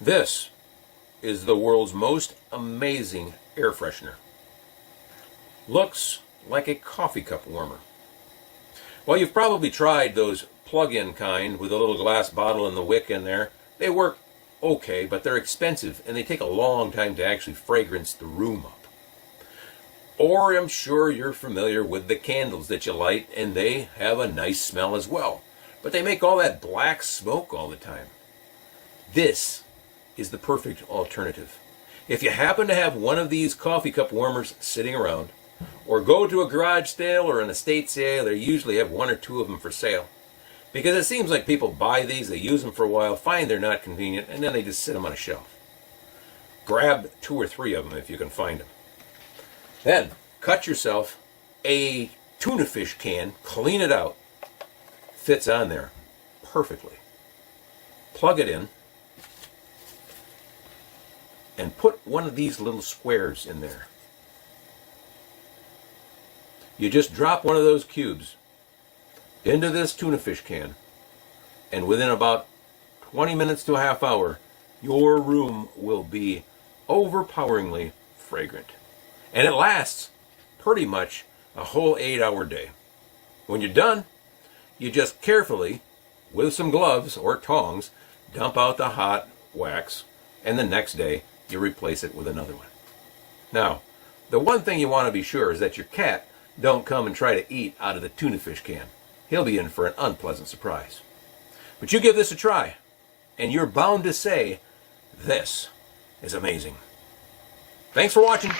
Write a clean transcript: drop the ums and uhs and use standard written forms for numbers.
This is the world's most amazing air freshener. Looks like a coffee cup warmer. Well, you've probably tried those plug-in kind with a little glass bottle and the wick in there. They work okay, but they're expensive and they take a long time to actually fragrance the room up. Or I'm sure you're familiar with the candles that you light and they have a nice smell as well, but they make all that black smoke all the time. This is the perfect alternative. If you happen to have one of these coffee cup warmers sitting around, or go to a garage sale or an estate sale, they usually have one or two of them for sale. Because it seems like people buy these, they use them for a while, find they're not convenient, and then they just sit them on a shelf. Grab 2 or 3 of them if you can find them. Then, cut yourself a tuna fish can, clean it out. Fits on there perfectly. Plug it in, and put one of these little squares in there. You just drop one of those cubes into this tuna fish can, and within about 20 minutes to a half hour, your room will be overpoweringly fragrant. And it lasts pretty much a whole 8-hour day. When you're done, you just carefully, with some gloves or tongs, dump out the hot wax, and the next day you replace it with another one. Now, the one thing you want to be sure is that your cat don't come and try to eat out of the tuna fish can. He'll be in for an unpleasant surprise. But you give this a try, and you're bound to say, this is amazing. Thanks for watching.